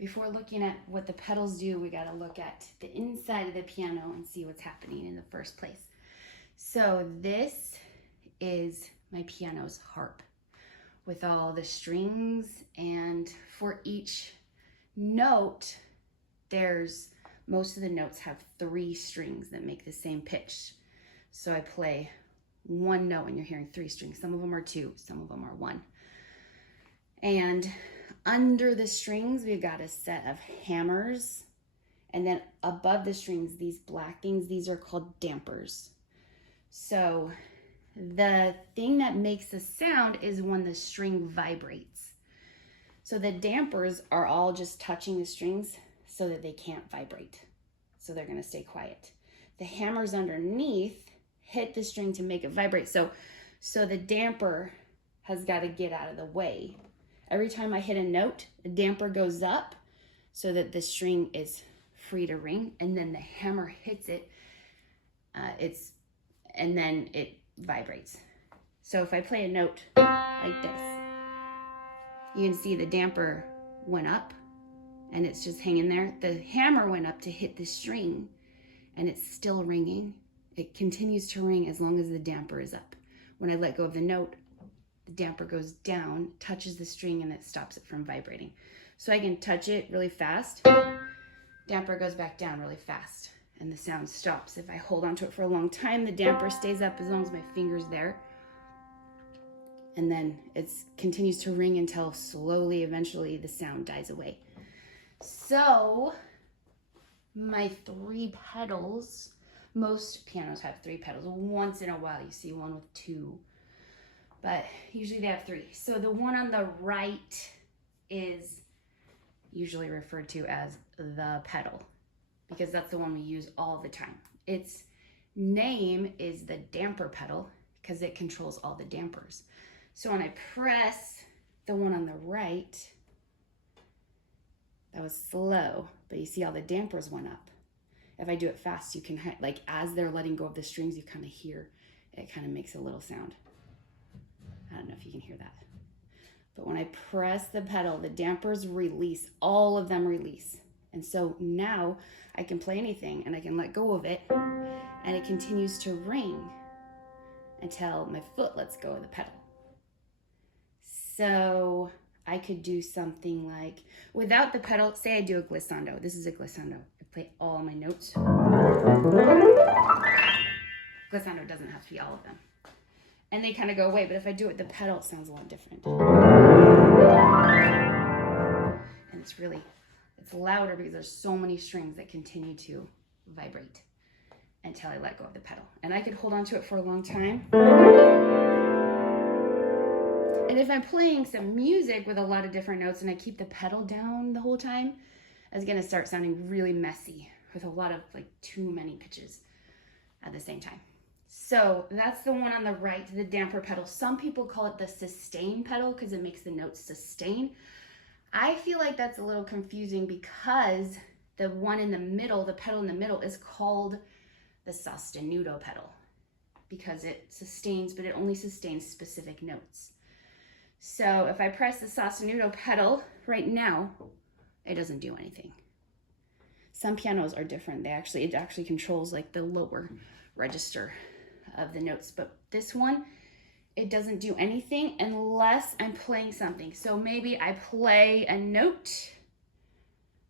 before looking at what the pedals do, we got to look at the inside of the piano and see what's happening in the first place. So this is my piano's harp with all the strings, and for each note, most of the notes have 3 strings that make the same pitch. So I play one note and you're hearing 3 strings. Some of them are 2, some of them are 1. And under the strings, we've got a set of hammers. And then above the strings, these black things, these are called dampers. So the thing that makes the sound is when the string vibrates. So the dampers are all just touching the strings so that they can't vibrate. So they're gonna stay quiet. The hammers underneath hit the string to make it vibrate. So the damper has got to get out of the way. Every time I hit a note, the damper goes up so that the string is free to ring, and then the hammer hits it, and then it vibrates. So if I play a note like this, you can see the damper went up and it's just hanging there. The hammer went up to hit the string and it's still ringing. It continues to ring as long as the damper is up. When I let go of the note, the damper goes down, touches the string, and it stops it from vibrating. So I can touch it really fast, damper goes back down really fast, and the sound stops. If I hold onto it for a long time, the damper stays up as long as my finger's there. And then it continues to ring until slowly, eventually, the sound dies away. So my 3 pedals, most pianos have 3 pedals. Once in a while you see one with 2, but usually they have 3. So the one on the right is usually referred to as the pedal because that's the one we use all the time. Its name is the damper pedal because it controls all the dampers. So when I press the one on the right, that was slow, but you see all the dampers went up. If I do it fast, you can, like, as they're letting go of the strings, you kind of hear, it kind of makes a little sound. I don't know if you can hear that. But when I press the pedal, the dampers release, all of them release. And so now I can play anything and I can let go of it and it continues to ring until my foot lets go of the pedal. So I could do something like, without the pedal, say I do a glissando. This is a glissando. I play all my notes. Glissando doesn't have to be all of them. And they kind of go away, but if I do it with the pedal, it sounds a lot different. And it's louder because there's so many strings that continue to vibrate until I let go of the pedal. And I could hold on to it for a long time. And if I'm playing some music with a lot of different notes and I keep the pedal down the whole time, it's gonna start sounding really messy with a lot of too many pitches at the same time. So that's the one on the right, the damper pedal. Some people call it the sustain pedal because it makes the notes sustain. I feel like that's a little confusing because the one in the middle, the pedal in the middle, is called the sostenuto pedal because it sustains, but it only sustains specific notes. So if I press the sostenuto pedal right now, it doesn't do anything. Some pianos are different. It actually controls the lower register of the notes, but this one, it doesn't do anything unless I'm playing something. So maybe I play a note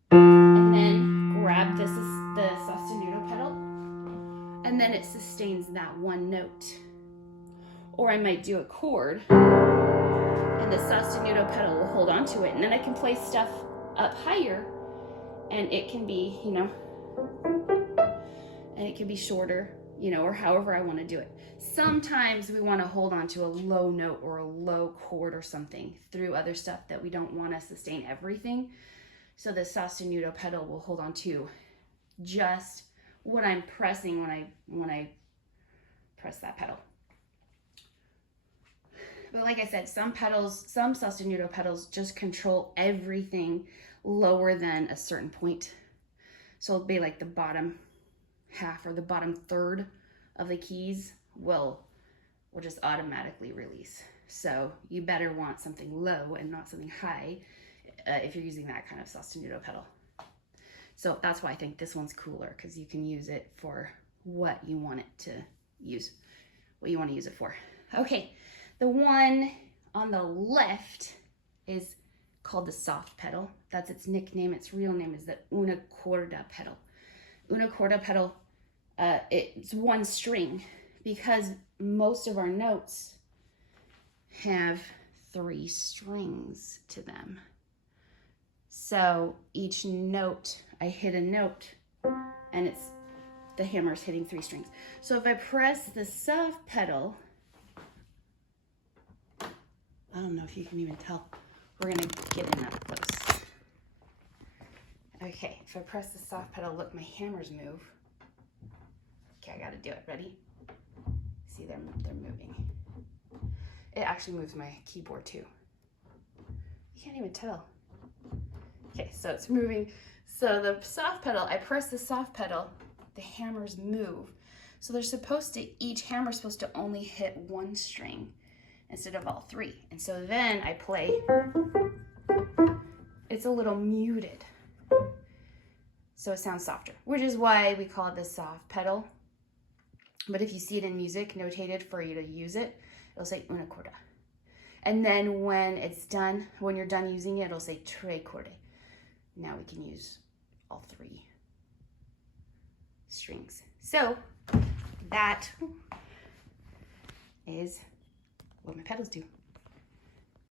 and then grab the sostenuto pedal, and then it sustains that one note. Or I might do a chord and the sostenuto pedal will hold on to it, and then I can play stuff up higher and it can be, and it can be shorter, or however I want to do it. Sometimes we want to hold on to a low note or a low chord or something through other stuff that we don't want to sustain everything. So the sostenuto pedal will hold on to just what I'm pressing when I press that pedal. But like I said, some sostenuto pedals just control everything lower than a certain point. So it'll be like the bottom half or the bottom third of the keys will just automatically release. So you better want something low and not something high. if you're using that kind of sostenuto pedal. So that's why I think this one's cooler, because you can use it for what you want it to use, what you want to use it for. Okay, the one on the left is called the soft pedal. That's its nickname. Its real name is the una corda pedal. Una corda pedal, it's one string, because most of our notes have 3 strings to them. So each note, I hit a note, and the hammer's hitting 3 strings. So if I press the soft pedal, I don't know if you can even tell. We're gonna get in up close. Okay, if I press the soft pedal, look, my hammers move. Okay, I gotta do it. Ready? See, they're moving. It actually moves my keyboard too. You can't even tell. Okay, so it's moving. So the soft pedal, I press the soft pedal, the hammers move. So they're supposed to, each hammer's supposed to only hit 1 string instead of all 3. And so then I play, it's a little muted. So it sounds softer, which is why we call it the soft pedal. But if you see it in music notated for you to use it, it'll say una corda. And then when it's done, when you're done using it, it'll say tre corde. Now we can use all 3 strings. So that is what my pedals do.